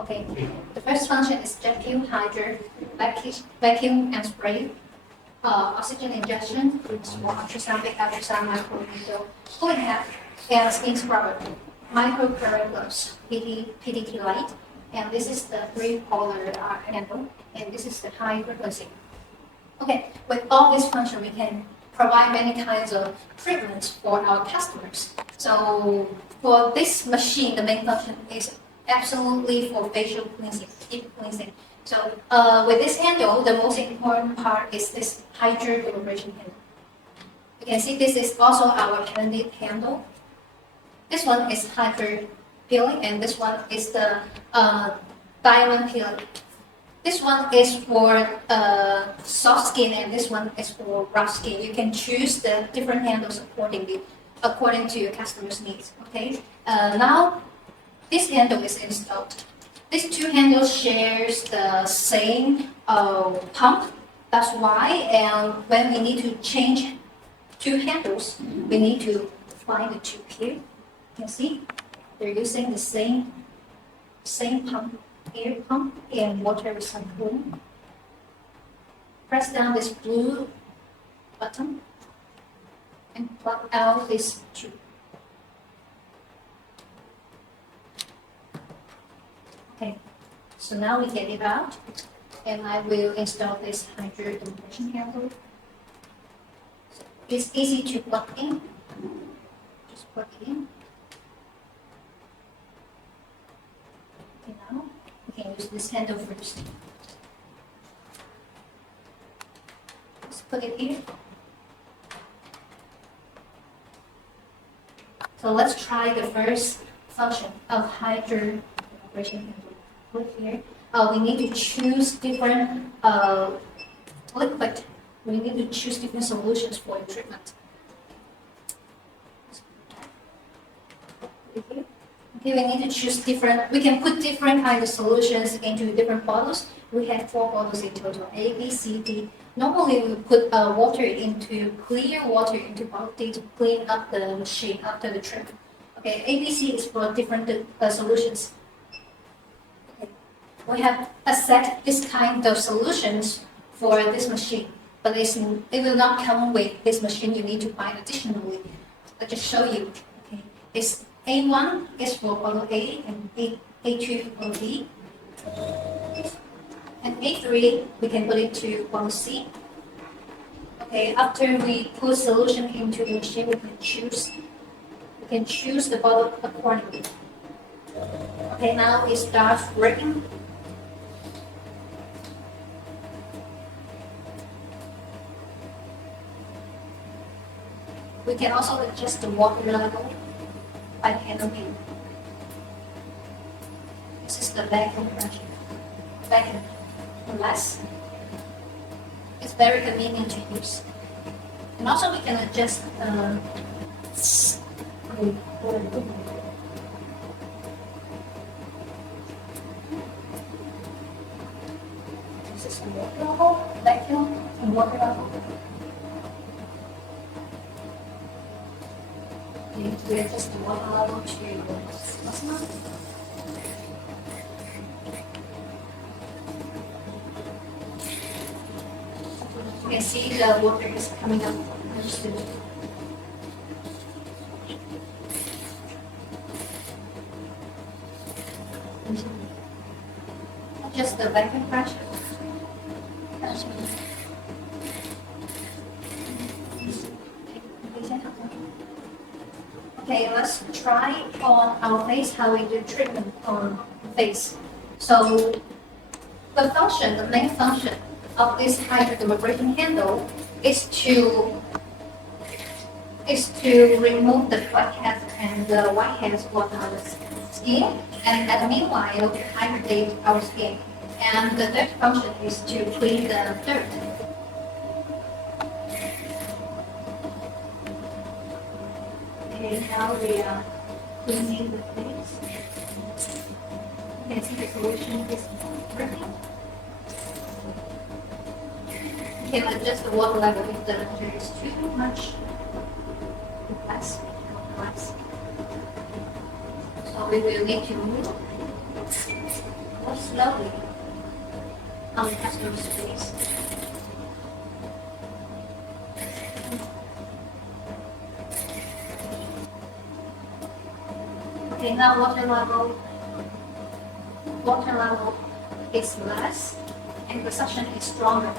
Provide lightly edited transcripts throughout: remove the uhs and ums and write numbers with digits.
Okay, the first function is jet fuel, hydro, vacuum and spray, oxygen injection, small ultrasound, big ultrasound, microneedle, cooling hat, and skin scrubber, microcurrent gloves, PDT light, and this is the 3-polar handle, and this is the high frequency. Okay, with all this function, we can provide many kinds of treatments for our customers. So for this machine, the main function is absolutely for facial cleansing, deep cleansing. So with this handle, the most important part is this hydro calibration handle. You can see this is also our candid handle. This one is hydro peeling, and this one is the diamond peeling. This one is for soft skin, and this one is for rough skin. You can choose the different handles according to your customer's needs. Okay. Now, this handle is installed. These two handles shares the same pump. That's why, and when we need to change two handles, we need to find the tube here. You can see they're using the same pump. Air pump and water recycling. Press down this blue button and plug out this tube. Okay, so now we get it out, and I will install this hydro calibration handle. So it's easy to plug in. Just plug it in. Okay, now we can use this handle first. Just put it here. So let's try the first function of hydro calibration handle. Look here. We need to choose different liquid. We need to choose different solutions for the treatment. Okay, we need to choose different. We can put different kind of solutions into different bottles. We have 4 bottles in total: A, B, C, D. Normally, we put clear water into bottle D to clean up the machine after the treatment. Okay, A, B, C is for different solutions. We have set this kind of solutions for this machine, but it will not come with this machine. You need to buy additionally. I'll just show you. Okay, it's A1 is for bottle A, and A2 for B, and A3 we can put it to bottle C. Okay, after we put solution into the machine, we can choose the bottle accordingly. Okay, now it starts working. We can also adjust the water level by handling. This is the vacuum pressure. Vacuum less. It's very convenient to use. And also we can adjust this is the water level, vacuum, and water level. We adjust the water level to maximum. You can see the water is coming up. Adjust the vacuum pressure. Okay, let's try on our face how we do treatment on face. So the main function of this hydro calibration handle is to remove the blackheads and the whiteheads on our skin, and meanwhile hydrate our skin. And the third function is to clean the dirt. Okay, now we are cleaning the face. You can see the solution is working. You can adjust the water level if the water is too much. Less. So we will need to move. move slowly on the customer's face. Okay, now water level is less and the suction is stronger.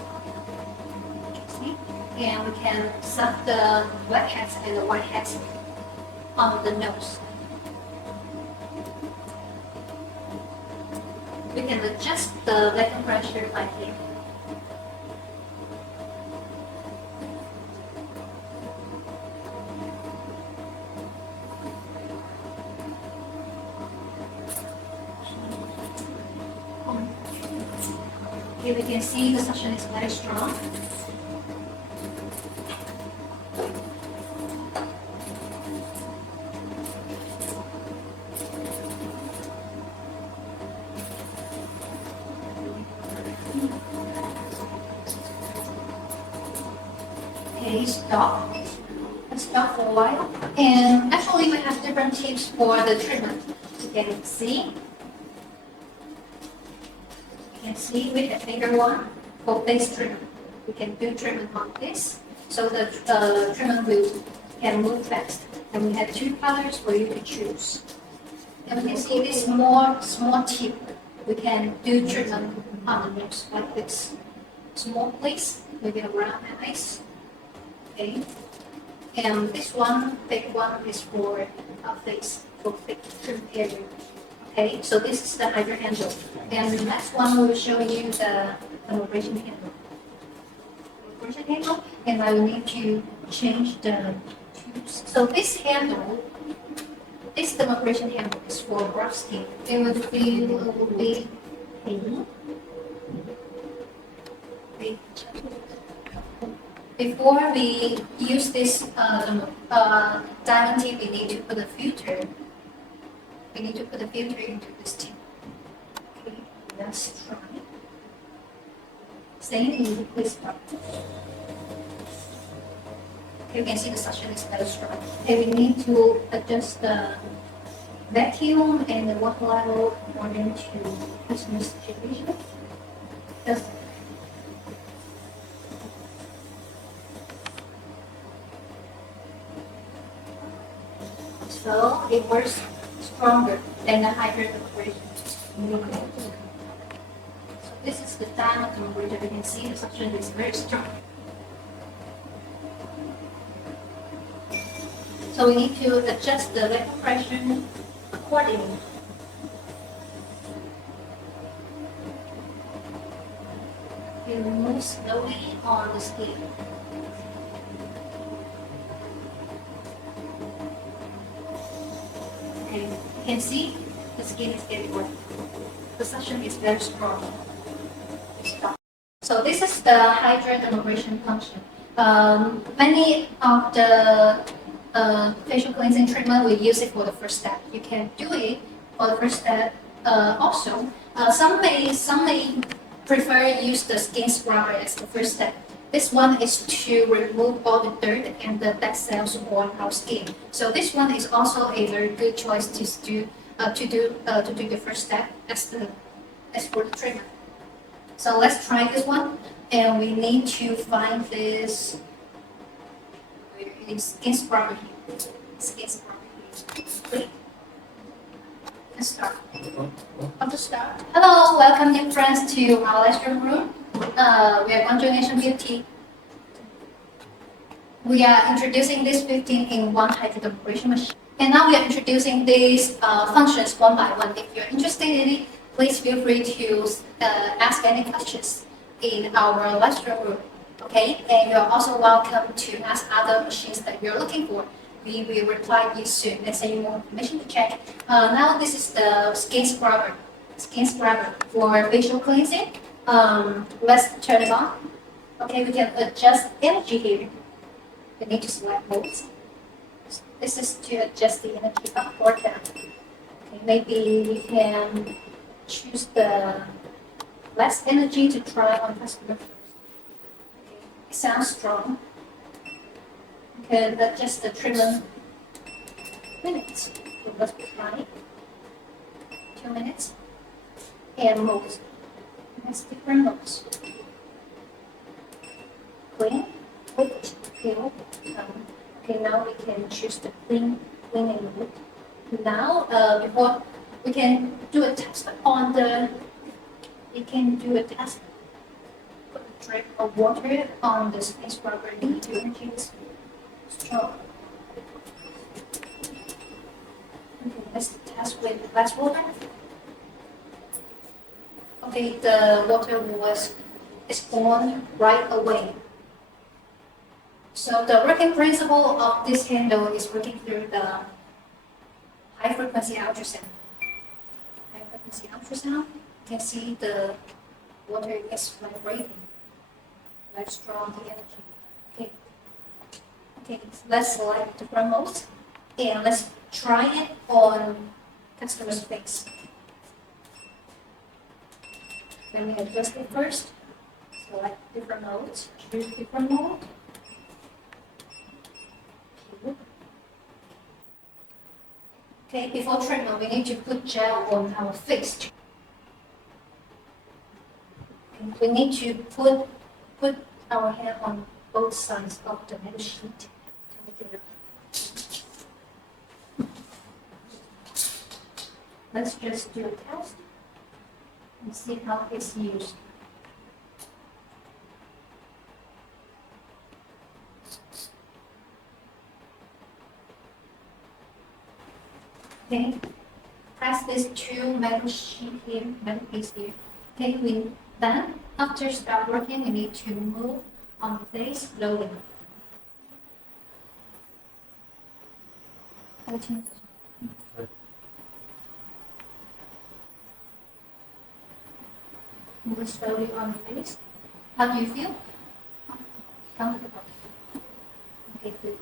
See? And we can set the wet heads and the white heads on the nose. We can adjust the vacuum pressure by here. Here we can see the suction is very strong. Okay, stop. Let's stop for a while. And actually we have different tips for the treatment. You can see. You can see with the bigger one for face treatment. We can do treatment on this, so the treatment can move fast. And we have two colors for you to choose. And we can see this small tip. We can do treatment on the nose like this. Small place, maybe around the eyes. Okay. And this one, big one, is for face, for thick trim area. Okay, so this is the hydro handle. And the next one will show you the operation handle. Operation handle, and I will need to change the tubes. So this handle, this operation handle is for rough skin. It would be before we use this diamond tip, we need to put a filter. We need to put a filter into this tip. Okay, let's try. Same in this part. Okay, you can see the suction is very strong. Okay, we need to adjust the vacuum and the water level according to customer situation. Just so it works stronger than the hybrid operation. So this is the diamond converter. You can see the suction is very strong. So we need to adjust the vacuum pressure accordingly. You move slowly on the skin. Okay, you can see the skin is getting wet. The suction is very strong. So this is the hydrate and operation function. Many of the facial cleansing treatment, we use it for the first step. You can do it for the first step also. Some may prefer use the skin scrubber as the first step. This one is to remove all the dirt and the dead cells on our skin. So this one is also a very good choice to do the first step as for the treatment. So let's try this one, and we need to find this. Skin scrubber here. Skin scrubber here. Great. Let's start. Hello, welcome new friends to our lecture room. We are Conjugation Beauty. We are introducing this 15-in-1 hydrate operation machine. And now we are introducing these functions one by one. If you're interested in it, please feel free to ask any questions in our lecture room. Okay, and you're also welcome to ask other machines that you're looking for. We will reply you soon and send you more information to check. Now this is the skin scrubber. Skin scrubber for facial cleansing. Let's turn it on. Okay, we can adjust energy here. We need to select both. This is to adjust the energy up or down. Okay, maybe we can choose the less energy to try on customer first. It sounds strong. You can adjust the treatment minutes. So let's try 2 minutes. and modes. There's different modes. Clean, wet, peel, tone. Okay, now we can choose the cleaning mode. Now, before we can do a test on the, we can do a test. Put a drip of water on the space rubber to reduce straw. Okay, let's test with less water. Okay, the water is on right away. So the working principle of this candle is working through the high frequency ultrasound. High frequency ultrasound, you can see the water is vibrating. Let's draw the energy. Okay. Okay, so let's select different modes and let's try it on customer's face. Let me adjust it first. Select different modes, choose different mode. Okay, before treatment, we need to put gel on our face. Okay, we need to put our hand on both sides of the metal sheet. Let's just do a test and see how it's used. Okay, press this two metal sheet here, metal piece here. Okay, then after start working, we need to move on the face slowly. Move slowly on the face. How do you feel? Comfortable. Okay, good.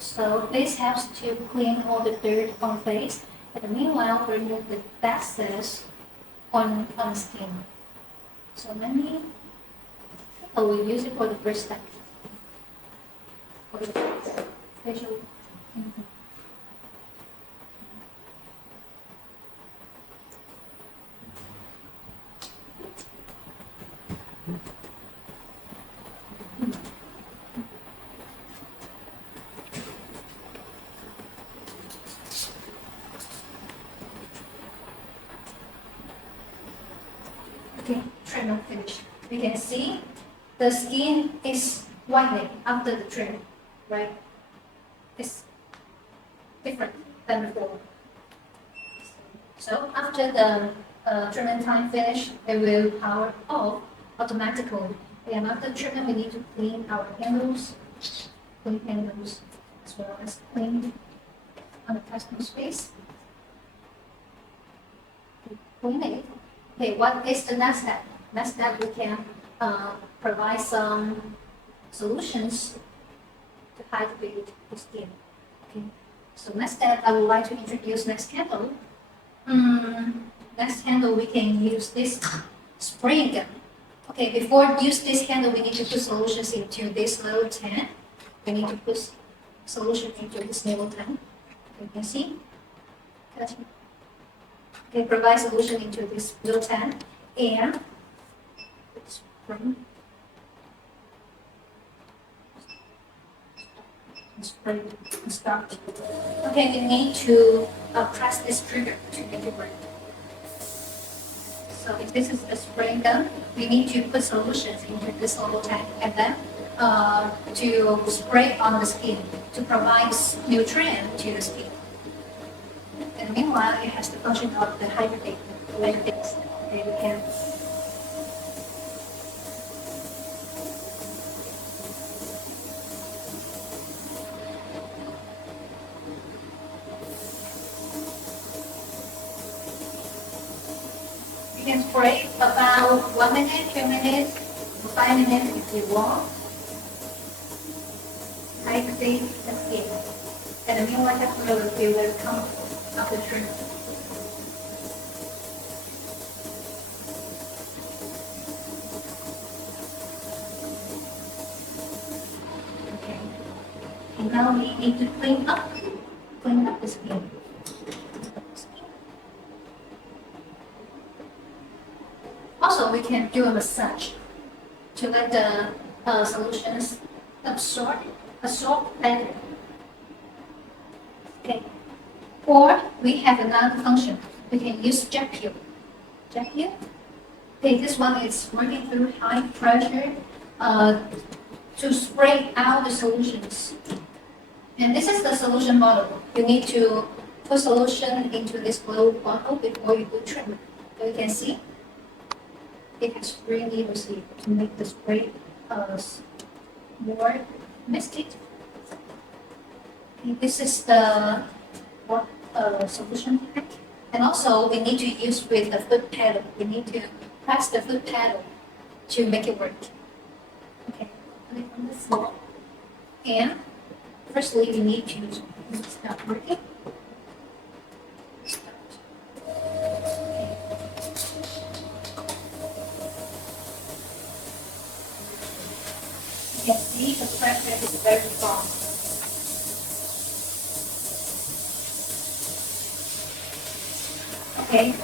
So this helps to clean all the dirt on face, but meanwhile remove the bad cells on skin. So let me, I will use it for the first step. For the facial. Okay, treatment finished. We can see the skin is whitening after the treatment, right? It's different than before. So after the treatment time finished, it will power off automatically. And after treatment, we need to clean our handles, as well as clean on the customer space. Clean it. Okay, what is the next step? Next step, we can provide some solutions to hydrate the skin. Okay. So next step, I would like to introduce next candle. Next candle, we can use this spray gun. Okay, before use this candle, we need to put solutions into this little tank. We need to put solution into this little tank. You can see. Okay, provide solution into this little tank and spray and start. Okay, we need to press this trigger to make it work. So if this is a spray gun, we need to put solutions into this little tank and then to spray on the skin to provide nutrient to the skin. And meanwhile, it has the function of the hydrate, like this. Okay, we can. You can spray about 1 minute, 2 minutes, 5 minutes if you want. Hydrate the skin. And meanwhile, customer will feel very comfortable after treatment. Okay. And now we need to clean up the skin. Also, we can do a massage to let the solutions absorb better. Okay. Or we have another function. We can use jet peel. Jet peel. Okay, this one is working through high pressure to spray out the solutions. And this is the solution bottle. You need to put solution into this blue bottle before you do treatment. So you can see it has 3 needles here to make the spray more misty. Okay, this is the solution pack. And also we need to use with the foot pedal. We need to press the foot pedal to make it work. Okay, put it on the floor. And firstly, we need to start working. Start. Okay. You can see the pressure is very strong. Okay.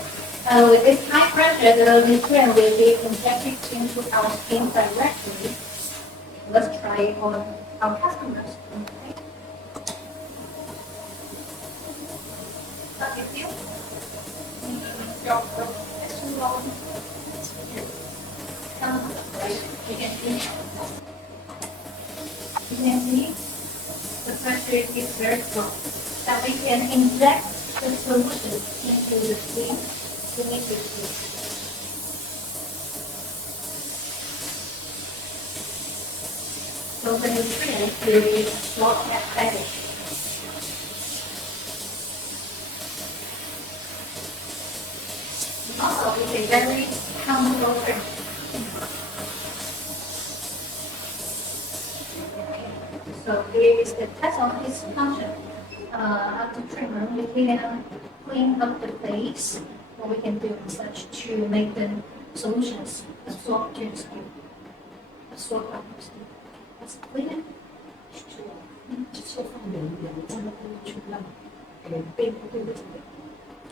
With this high pressure, the nutrient will be injected into our skin directly. Let's try it on our customers. Okay. How do you feel? You can see the pressure is very strong. That we can inject the solution into the skin immediately. So the nutrients will be absorbed better. Also, it's a very comfortable grip. So here is the test of its function. After treatment, we can clean up the place, or we can do such to make the solutions absorb to the skin. Absorb on the skin. Let's clean it.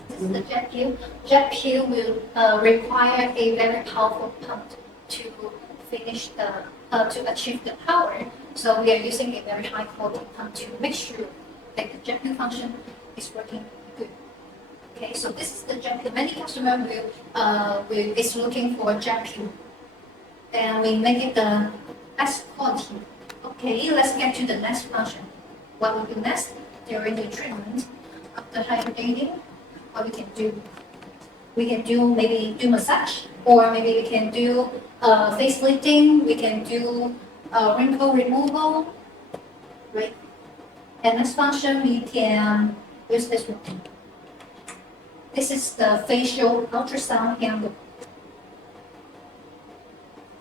This is the jet peel. Jet peel will require a very powerful pump to finish to achieve the power. So we are using a very high quality pump to make sure that the jet peel function is working good. Okay, so this is the jet peel. Many customers is looking for jet peel, and we make it the best quality. Okay, let's get to the next function. What we do next during the treatment after hydrating? What we can do? We can do maybe do massage, or maybe we can do facelifting. We can do wrinkle removal, right? And next function we can use this one. This is the facial ultrasound handle.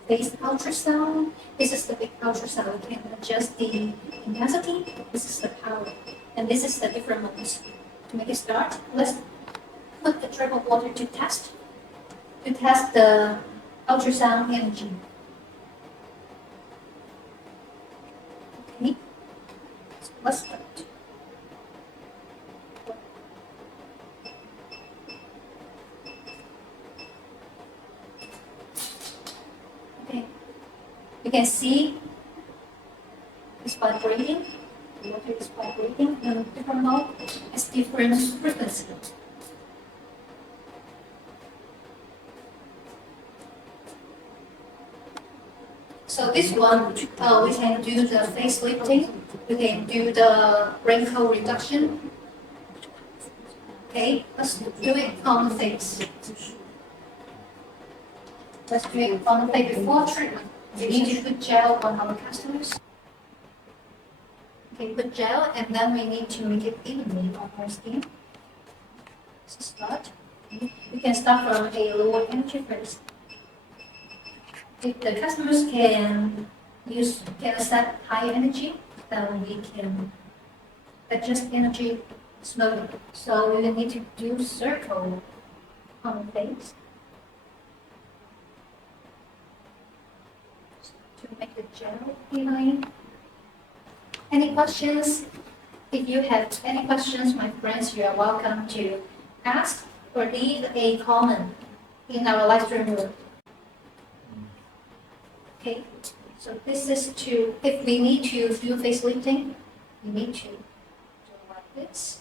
Face ultrasound. This is the big ultrasound. We can adjust the intensity. This is the power, and this is the different modes. To make it start, let's put the drip of water to test the ultrasound energy. Okay, so let's start. Okay, you can see it's vibrating. The water is vibrating, and different mode has different frequency. So this one, we can do the facelifting, we can do the wrinkle reduction. Okay, let's do it on the face. Let's do it on the face before treatment. We need to put gel on our customers. Okay, put gel, and then we need to make it evenly on our skin. Let's start. We can start from a lower energy first. If the customers can set high energy, then we can adjust energy slowly. So we will need to do circle on the face to make the gel feeling. Any questions? If you have any questions, my friends, you are welcome to ask or leave a comment in our live stream room. Okay, so this is to, if we need to do facelifting, we need to do like this.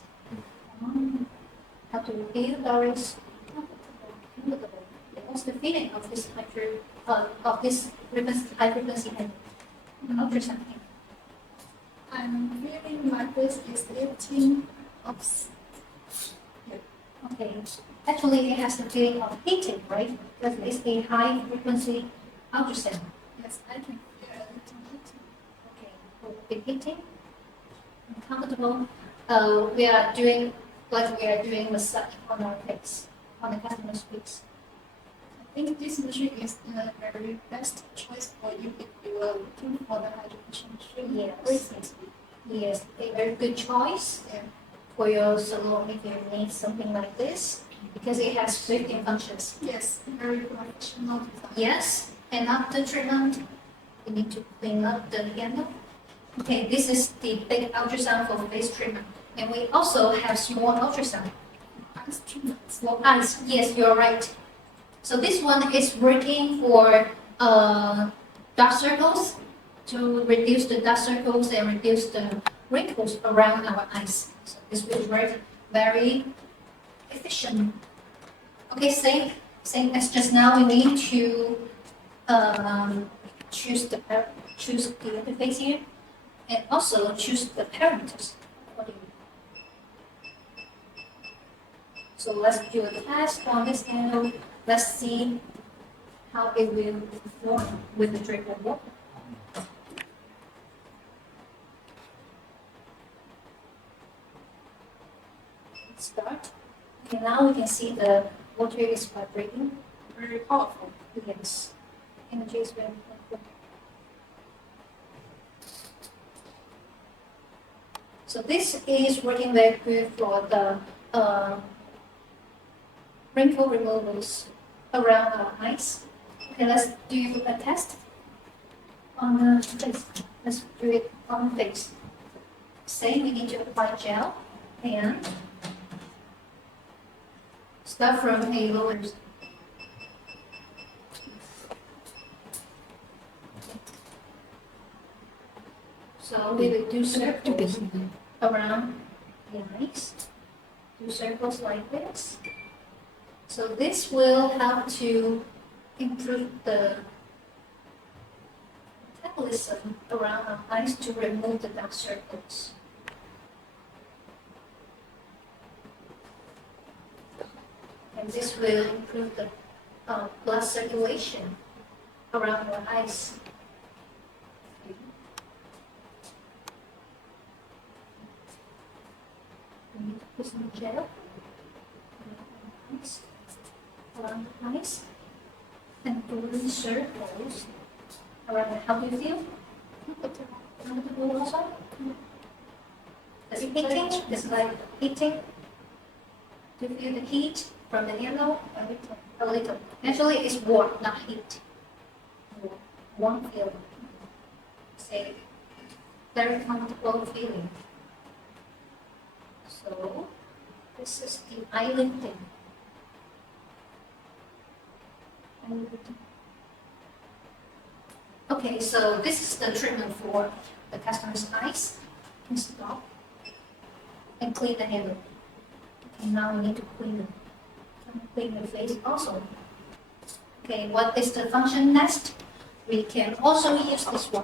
How to feel very comfortable. What's the feeling of this high frequency and ultrasound? I'm feeling like this is lifting up. Okay, actually it has the feeling of heating, right? Because it's a high frequency ultrasound. Yes, I can feel a little heating. Okay, a little bit heating, comfortable. We are doing massage on our face, on the customer's face. I think this machine is the very best choice for you if you are looking for the hydration treatment recently. Yes, a very good choice Yeah. for your salon if you need something like this, because it has 15 functions. Yes, very professional design. Yes, and after treatment, we need to clean up the handle. Okay, this is the big ultrasound for face treatment. And we also have small ultrasound. Eyes treatment. For eyes, yes, you're right. So this one is working for dark circles, to reduce the dark circles and reduce the wrinkles around our eyes. So this will work very efficient. Okay, same as just now, we need to choose the interface here, and also choose the parameters. So let's do a test on this handle. Let's see how it will perform with the dripple water. Let's start. Okay, now we can see the water is vibrating. Very powerful. Yes, energy is very powerful. So this is working very good for the wrinkle removals around our eyes. Okay, let's do a test on the face. Let's do it on the face. Same, we need to apply gel and start from a lower. So we will do circles around the eyes. Do circles like this. So this will help to improve the metabolism around our eyes to remove the dark circles. And this will improve the blood circulation around our eyes. We need to put some gel around the eyes and do circles around. How do you feel? Comfortable also? It's heating. It's like heating. Do you feel the heat from the handle? A little. A little. Actually, it's warm, not heat. Warm feeling. Say, very comfortable feeling. So, this is the eye lifting. Okay, so this is the treatment for the customer's eyes. You can stop and clean the handle. Okay, now we need to clean the face also. Okay, what is the function next? We can also use this one.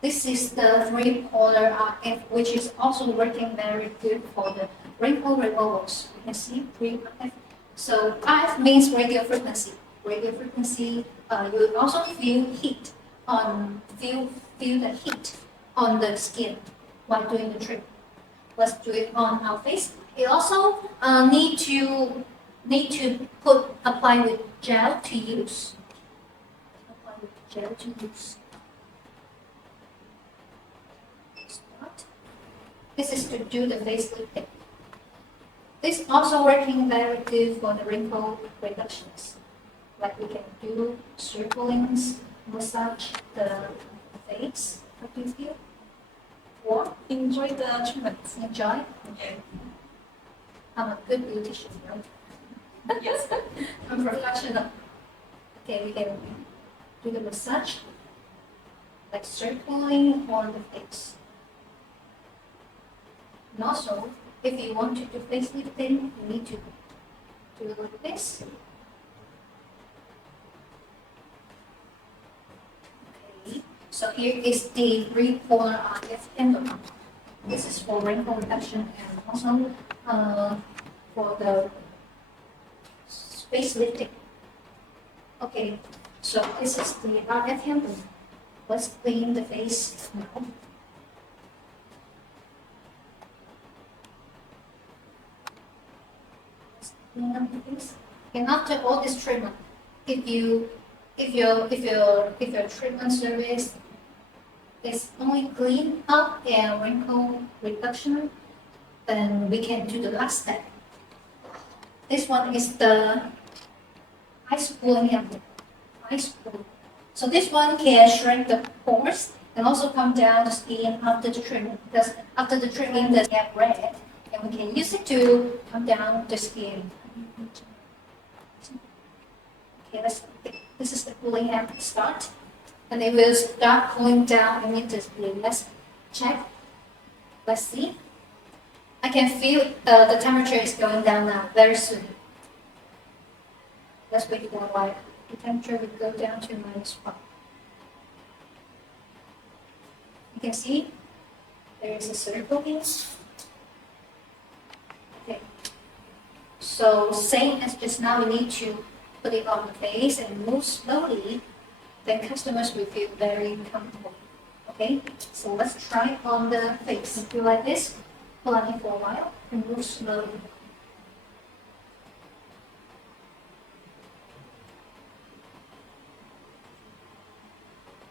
This is the 3-polar RF, which is also working very good for the wrinkle removals. You can see 3RF. So RF means radio frequency. Radio frequency, you will also feel heat feel the heat on the skin while doing the treatment. Let's do it on our face. You also need to apply with gel to use. Apply with gel to use. Start. This is to do the facelifting. This is also working very good for the wrinkle reductions. Like we can do circlings, massage the face. How do you feel? Or Enjoy the treatment. enjoy? Okay. I'm a good beautician, right? Yes. I'm professional. Okay, we can do the massage, like circling on the face. And also, if you want to do facelifting, you need to do it like this. Okay, so here is the 3-corner RF handle. This is for wrinkle reduction and also for the facelifting. Okay, so this is the RF handle. Let's clean the face now. Clean up the face. And after all this treatment, if your treatment service is only clean up and wrinkle reduction, then we can do the last step. This one is the ice cooling handle. Ice cooling. So this one can shrink the pores and also come down the skin after the treatment. Because after the treatment, it get red, and we can use it to come down the skin. Okay, this is the cooling handle start, and it will start cooling down immediately. Let's check. Let's see. I can feel the temperature is going down now very soon. Let's wait for a while. The temperature will go down to -1. You can see there is a circle here. Okay. So same as just now, we need to put it on the face and move slowly. Then customers will feel very comfortable. Okay. So let's try on the face. Do like this. Hold on it for a while and move slowly.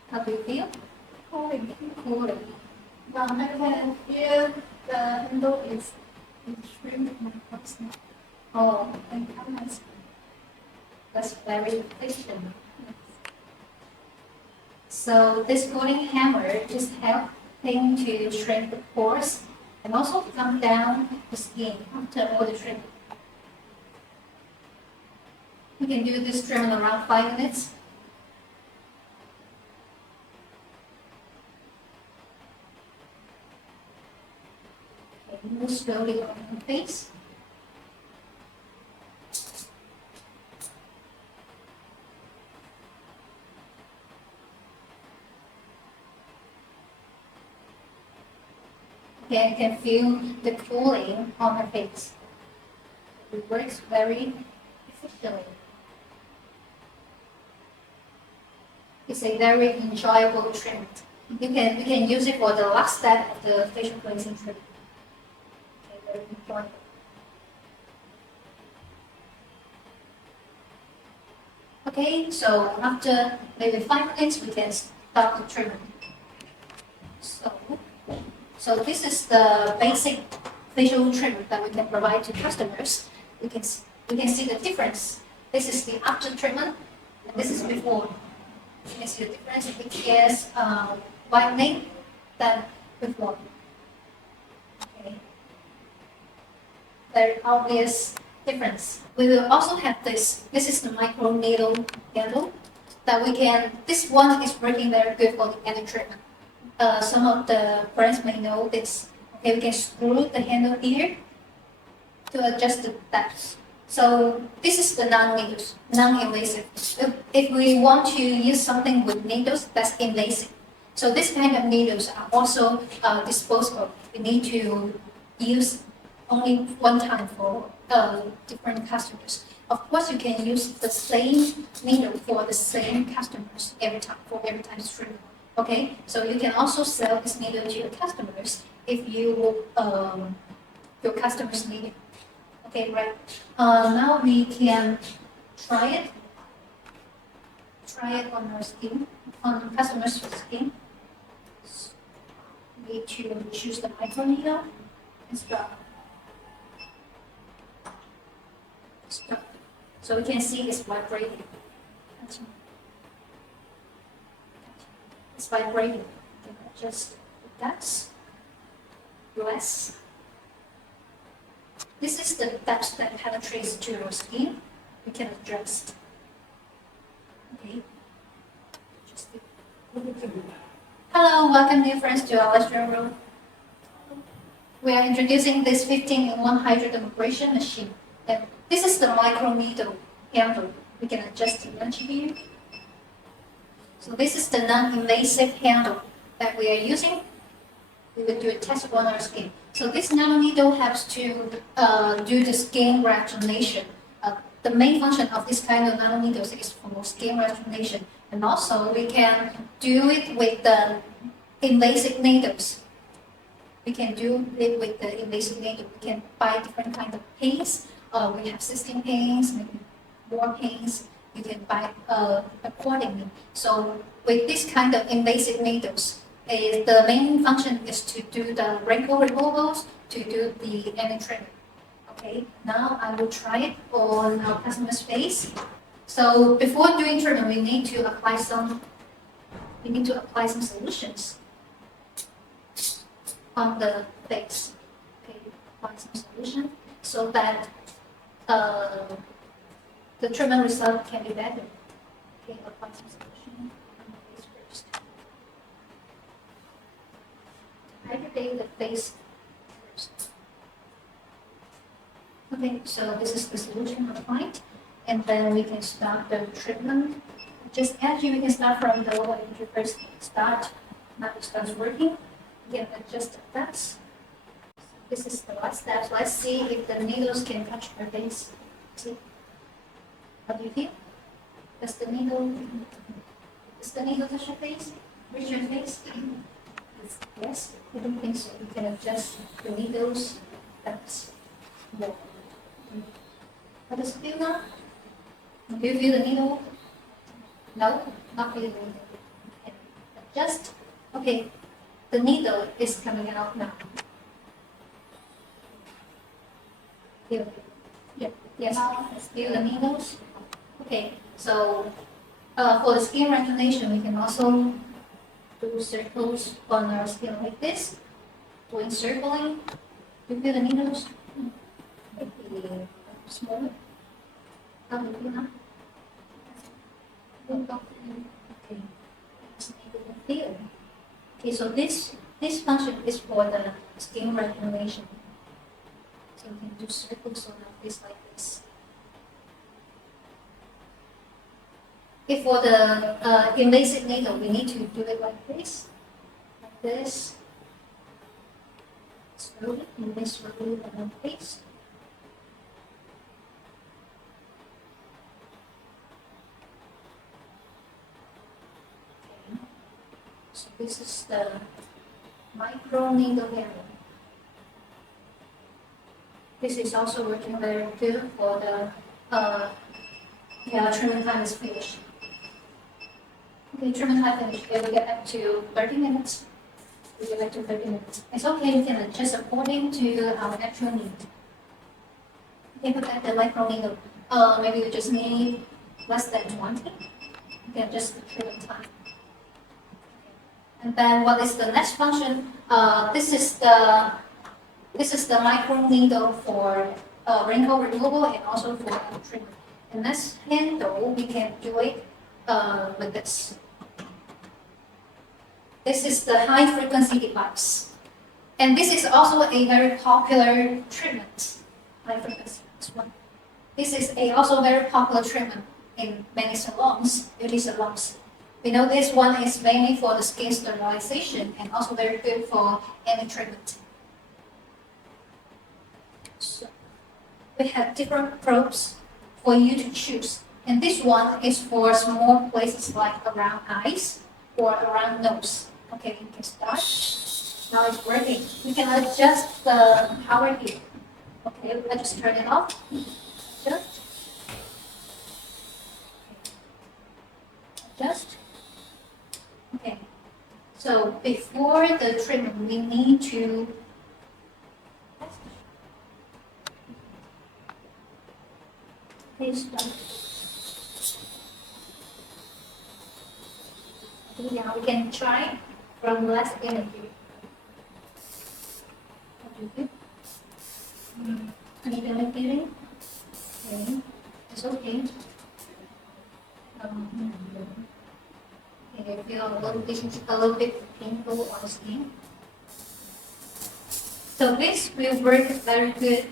How do you feel? Cooling. Cooling. Now I can feel the handle is shrink my person. Oh, And colors. that's very efficient. So this cooling hammer is helping to shrink the pores and also come down the skin after all the treatment. You can do this treatment around 5 minutes. Okay, move slowly on the face. Okay, I can feel the cooling on her face. It works very efficiently. It's a very enjoyable treatment. You can use it for the last step of the facial cleansing treatment. Okay, very enjoyable. Okay, so after maybe 5 minutes, we can start the treatment. So this is the basic facial treatment that we can provide to customers. You can see the difference. This is the after treatment, and this is before. You can see the difference. It is whitening than before. Okay. Very obvious difference. We will also have this. This is the micro needle handle that we can. This one is working very good for the any treatment. Some of the brands may know this. Okay, we can screw the handle here to adjust the depth. So this is the non-needles, non-invasive. If we want to use something with needles, that's invasive. So this kind of needles are also disposable. We need to use only one time for different customers. Of course, you can use the same needle for the same customers every time for every time treatment. Okay, so you can also sell this needle to your customers if your customers need it. Okay, right. Now we can try it. Try it on our skin, on customers' skin. We need to choose the micro needle and start. Start. So we can see it's vibrating. It's vibrating. Just that's less. This is the depth that penetrates to your skin. We can adjust. Okay. Hello, welcome dear friends to our lecture room. We are introducing this 15-in-1 hydrodermabrasion machine. And this is the micro needle handle. We can adjust the image here. So this is the non-invasive handle that we are using. We will do a test on our skin. So this nano needle helps to do the skin rejuvenation. The main function of this kind of nano needles is for skin rejuvenation. And also we can do it with the invasive needles. We can do it with the invasive needle. We can buy different kinds of paints. We have 16 paints, maybe more paints. You can buy accordingly. So with this kind of invasive needles, the main function is to do the wrinkle removals, to do the anti treatment. Okay, now I will try it on our customer's face. So before doing treatment, we need to apply some solutions on the face. Okay, apply some solution so that the treatment result can be better. Okay, apply some solution on the face first. Hydrate the face first. Okay, so this is the solution applied, and then we can start the treatment. Just actually, we can start from the lower edge first. Start, now it starts working. We can adjust the depth. This is the last step. Let's see if the needles can touch your face. See? How do you feel? Does the needle touch your face? Reach your face? Yes? I don't think so. You can adjust the needles. That's more. How does it feel now? Do you feel the needle? No? Not really. Okay. Adjust. Okay. The needle is coming out now. Feel? Yeah. Yes. Feel the needles? Okay. So for the skin rejuvenation, we can also do circles on our skin like this. Doing circling. Do you feel the needles? Maybe smaller. How do you feel now? Okay. Just make it feel. Okay, so this function is for the skin rejuvenation. So you can do circles on our face like this. Okay, for the invasive needle, we need to do it like this. Like this. Slowly, and this slowly on our face. So this is the micro needle handle. This is also working very good for the treatment time is finished. Okay, treatment time finished. Okay, we get up to 30 minutes. We get back to 30 minutes. It's okay, we can adjust according to our actual need. Okay, put back the micro needle. Maybe you just need less than 20. You can adjust the treatment time. And then what is the next function? This is the micro needle for wrinkle removal and also for treatment. And this handle, we can do it with this. This is the high frequency device. And this is also a very popular treatment. High frequency, this one. This is also very popular treatment in many salons, beauty salons. We know this one is mainly for the skin sterilization and also very good for any treatment. So we have different probes for you to choose. And this one is for small places like around eyes or around nose. Okay, you can start. Now it's working. We can adjust the power here. Okay, I just turn it off. Adjust. Adjust. Okay, so before the treatment, we need to start. Okay, now we can try from less energy. What do you think? Any other feeling? Okay, it's okay. Okay, I feel a little bit painful on the skin. So this will work very good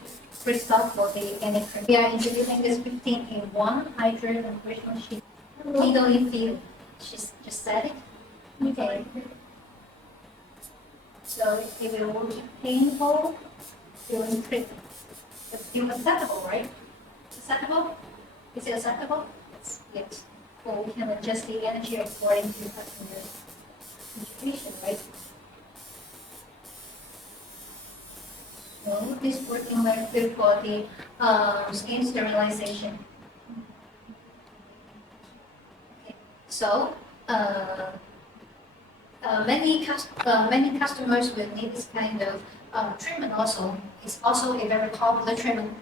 result for the any cream. We are introducing this 15 in 1 hydrogen and friction sheet. Needle feel, just said it. Okay. So it will be painful, feeling tricky. But still acceptable, right? Acceptable? Is it acceptable? Yes. Well, we can adjust the energy according to customer situation, right? So this working very good for the skin sterilization. Okay. So many customers will need this kind of treatment also. It's also a very popular treatment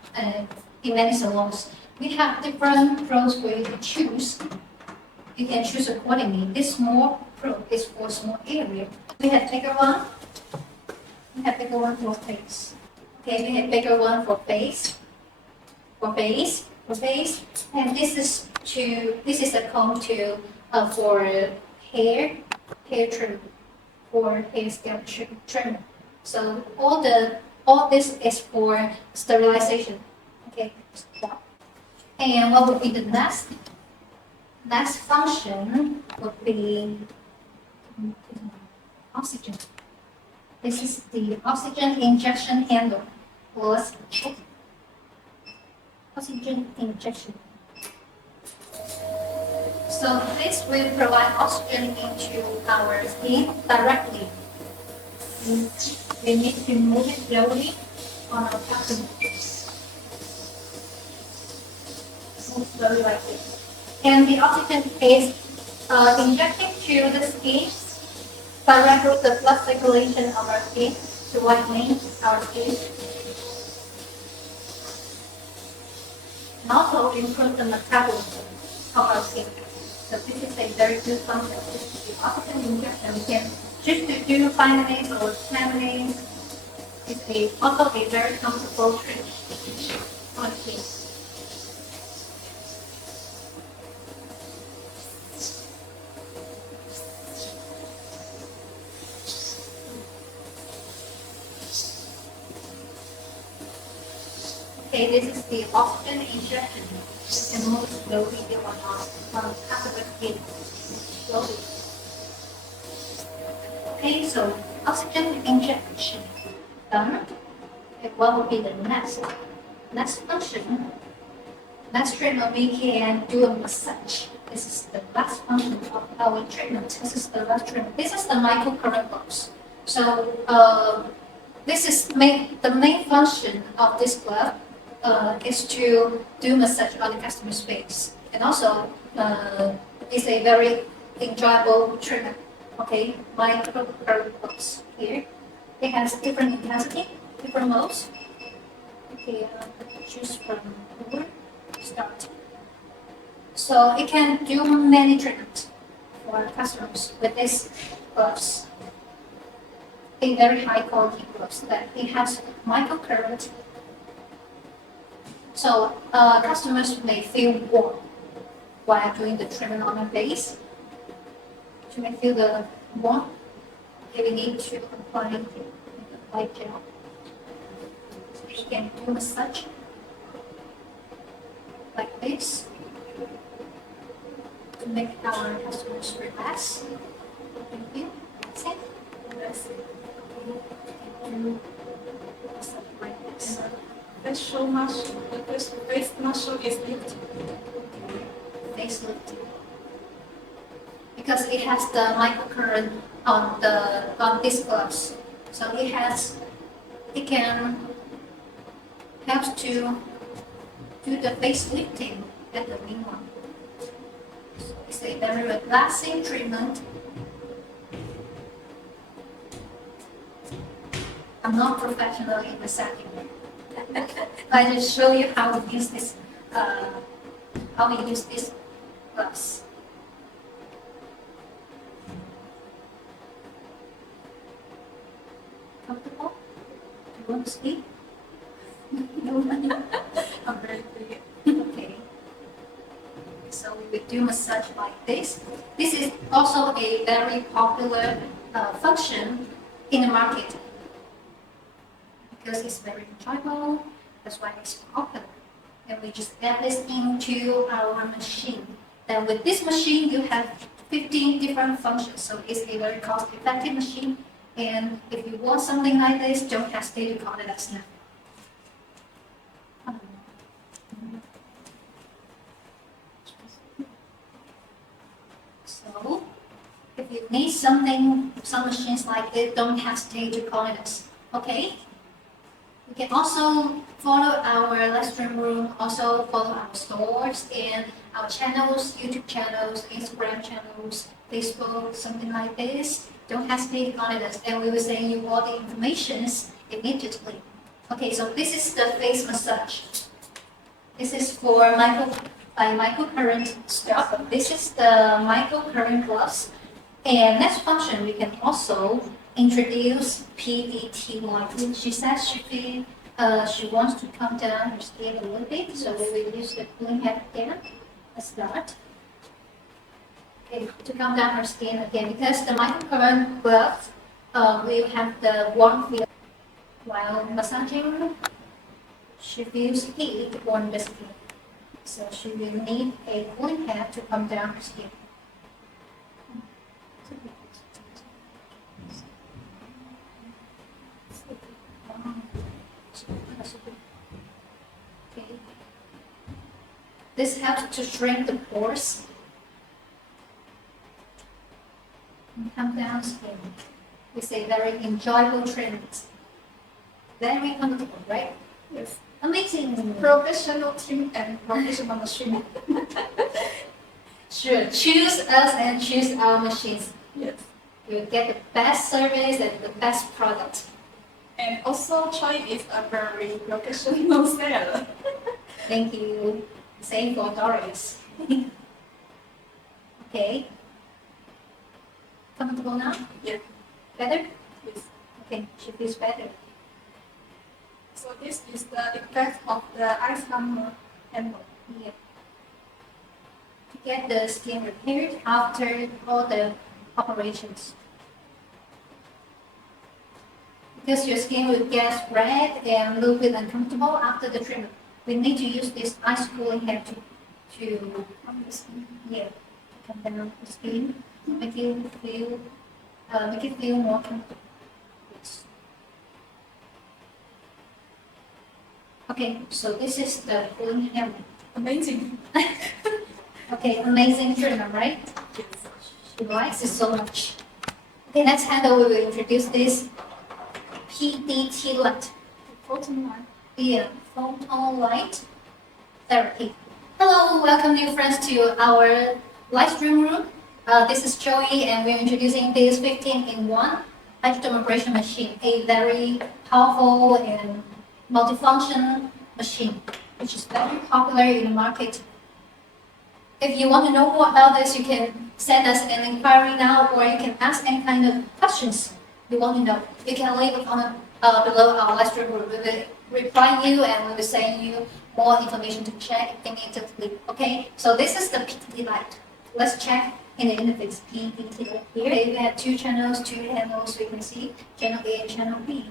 in many salons. We have different pros for you to choose. You can choose accordingly. This small pro is for small area. We have bigger one. We have bigger one for face. Okay, we have bigger one for face. And this is a comb to for hair trim, for hair scalp trim. So all this is for sterilization. Okay, stop. And what would be the next function would be oxygen. This is the oxygen injection handle plus oxygen injection. So this will provide oxygen into our skin directly. We need to move it slowly on our customer. Move slowly like this. And the oxygen is injected to the skin directly the blood circulation of our skin to whitening our skin. And also improve the metabolism of our skin. So this is a very good function. This is the oxygen injection. We can choose to do 5 minutes or 10 minutes. It's also a very comfortable treatment on skin. Okay, this is the oxygen injection. You can move slowly on half of the skin. Slowly. Okay, so oxygen injection done. Okay, what will be the next function? Next treatment we can do a massage. This is the last function of our treatment. This is the last treatment. This is the microcurrent gloves. So this is the main function of this glove. Is to do massage on the customer's face, and also it's a very enjoyable treatment. Okay, microcurrent gloves here. It has different intensity, different modes. Okay, choose from here. Start. So it can do many treatments for customers with this gloves. A very high quality gloves that it has microcurrent. So customers may feel warm while doing the treatment on their face. To make feel the warmth, we need to apply the white gel. So we can do massage like this to make our customers relax. Thank you. That's it. That's it. Do massage like this. Facial muscle, the face muscle is lifted. Face lift. Because it has the microcurrent on this gloves. So it can help to do the face lifting at the minimum. So it's a very relaxing treatment. I'm not professional in massaging. I just show you how we use this gloves. Comfortable? Do you want to speak? No, I'm very clear. Okay. So we would do massage like this. This is also a very popular function in the market because it's very enjoyable. That's why it's popular. And we just add this into our machine. Then with this machine, you have 15 different functions. So it's a very cost-effective machine. And if you want something like this, don't hesitate to contact us now. So, if you need some machines like this, don't hesitate to contact us. Okay? You can also follow our live stream room, also follow our stores and our channels, YouTube channels, Instagram channels, Facebook, something like this. Don't hesitate to contact us, and we will send you all the information immediately. Okay, so this is the face massage. This is for microcurrent stuff. This is the microcurrent gloves. And next function, we can also introduce PDT light. She says she wants to come down her skin a little bit, so we will use the cooling head again. Let's start. Okay, to come down her skin again, because the microcurrent gloves will have the warm feel while massaging. She feels heat on the skin, so she will need a cooling head to come down her skin. Okay. This helps to shrink the pores and come down skin. It's a very enjoyable treatment. Very comfortable, right? Yes. Amazing. Professional team and professional machine. Sure, choose us and choose our machines. Yes. You'll get the best service and the best product. And also, Choi is a very professional seller. Thank you. Same for Doris. Okay. Comfortable now? Yes. Better? Yes. Okay, she feels better. So this is the effect of the ice hammer handle. Yeah. To get the skin repaired after all the operations. Because your skin will get red and a little bit uncomfortable after the treatment. We need to use this ice cooling head to come down the skin, make it feel more comfortable. Yes. Okay, so this is the cooling head. Amazing. Okay, amazing treatment, right? Yes. She likes it so much. Okay, next handle we will introduce this PDT light. Photon light. Yeah, photon light therapy. Hello, welcome new friends to our live stream room. This is Joey, and we're introducing this 15-in-1 hydrodermabrasion machine, a very powerful and multifunction machine, which is very popular in the market. If you want to know more about this, you can send us an inquiry now, or you can ask any kind of questions you want to know. You can leave a comment below our live stream room. We will reply you, and we will send you more information to check immediately. Okay, so this is the PDT light. Let's check in the interface PDT light here. Okay, we have two channels, two handles. So you can see channel A and channel B.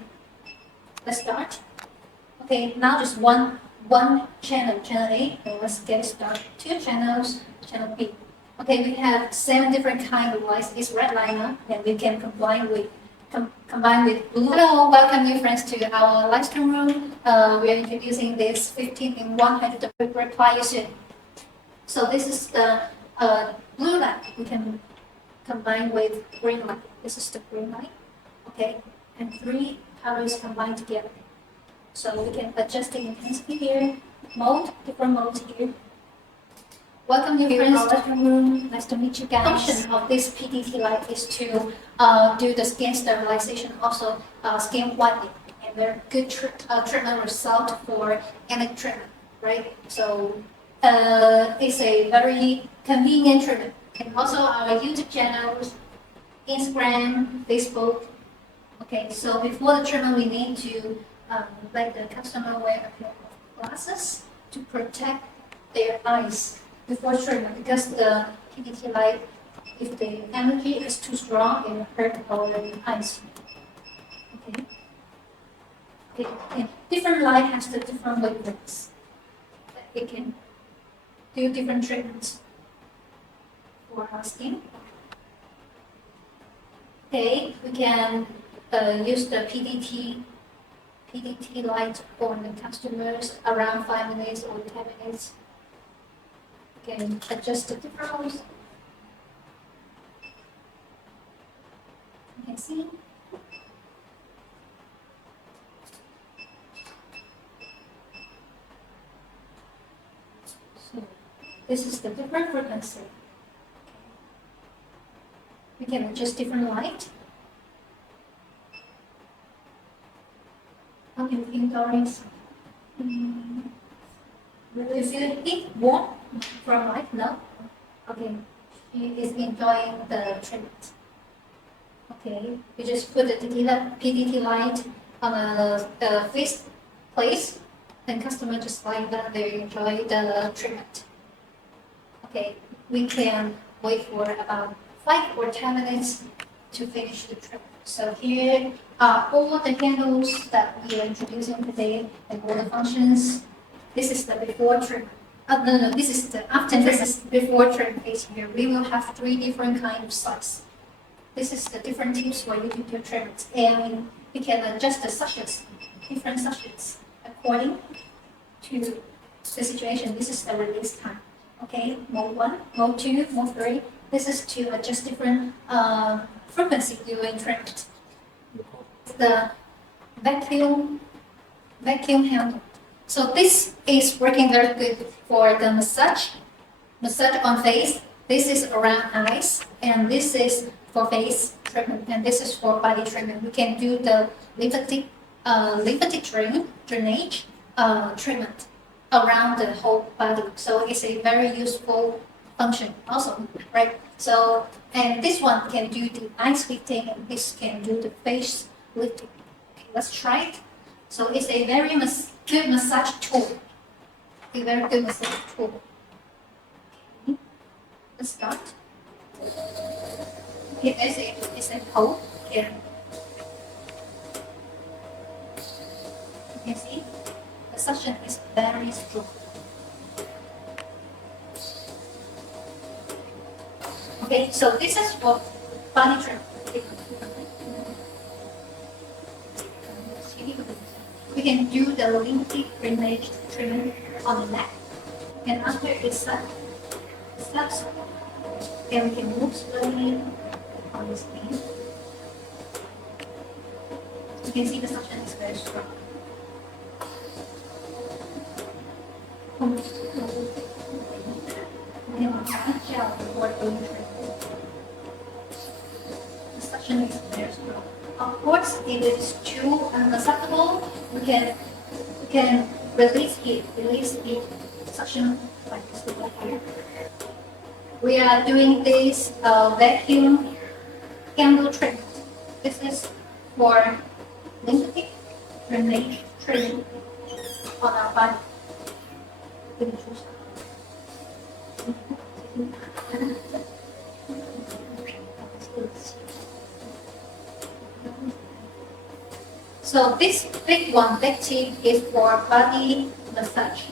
Let's start. Okay, now just one channel, channel A, and let's get started. Two channels, channel B. Okay, we have 7 different kinds of lights. It's red liner, and we can combine with blue. Hello, welcome new friends to our live stream room. We are introducing this 15-in-1 hydrodermabrasion reply you soon. So this is the blue light. We can combine with green light. This is the green light. Okay, and 3 colors combined together. So we can adjust the intensity here, different modes here. Welcome new friends to the room. Nice to meet you guys. The function of this PDT light is to do the skin sterilization, also skin whitening, and very good treatment result for any treatment, right? So it's a very convenient treatment. And also our YouTube channels, Instagram, Facebook. Okay, so before the treatment, we need to let the customer wear a pair of glasses to protect their eyes. before treatment because the PDT light, if the energy is too strong, it will hurt our eyes. Okay. And different light has the different wavelengths. It can do different treatments for our skin. Okay, we can use the PDT light on the customers around 5 minutes or 10 minutes. You can adjust the difference. You can see. So this is the different frequency. We can adjust different light. How do you feel, Doris? Do you feel it warm from light? No? Okay. She is enjoying the treatment. Okay. You just put the PDT light on a face place, and customer just like that, they enjoy the treatment. Okay. We can wait for about 5 or 10 minutes to finish the treatment. So here are all the handles that we are introducing today and all the functions. This is the before treatment. No, this is the after. This is before treatment phase here. We will have 3 different kinds of size. This is the different tips for you to do treatments, and we can adjust the sachets, different sachets according to the situation. This is the release time. Okay, mode 1, mode 2, mode 3. This is to adjust different frequency during treatment. The vacuum handle. So this is working very good for the massage on face. This is around eyes, and this is for face treatment, and this is for body treatment. We can do the lymphatic drainage treatment around the whole body. So it's a very useful function also, right? So, and this one can do the eyes lifting, and this can do the face lifting. Okay, let's try it. So it's a very good massage tool. A very good massage tool. Okay, let's start. Okay, it's a pole. Yeah. You can see the suction is very strong. Okay, so this is for body treatment. We can do the lymphatic drainage treatment on the neck, and after it stops, and we can move slowly on the skin. You can see the suction is very strong. We have gel for doing treatment. The suction is very strong. Of course, if it is too unacceptable, we can release it, suction like this over here. We are doing this vacuum candle treatment. This is for lymphatic drainage treatment on our body. So this big tip is for body massage.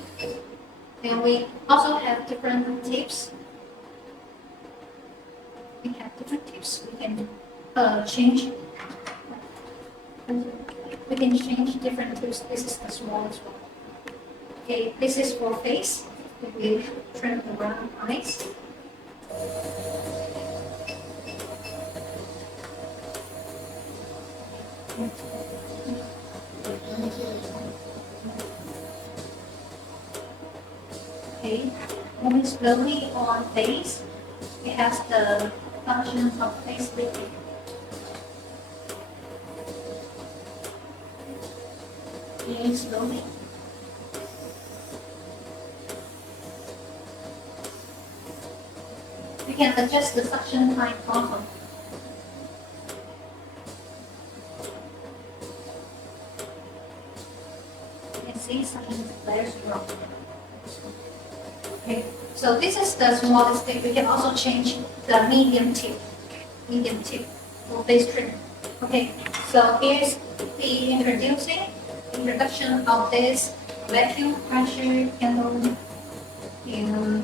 And we also have different tips. We have different tips. We can change. We can change different tips. This is the smallest one. Okay, this is for face. We trim around eyes. Okay, moving slowly on face, it has the function of face lifting. Okay, slowly. We can adjust the suction time also. You can see suction is very strong. Okay, So this is the smallest tip. We can also change the medium tip for base trim. Okay, so here's the introduction of this vacuum pressure handle and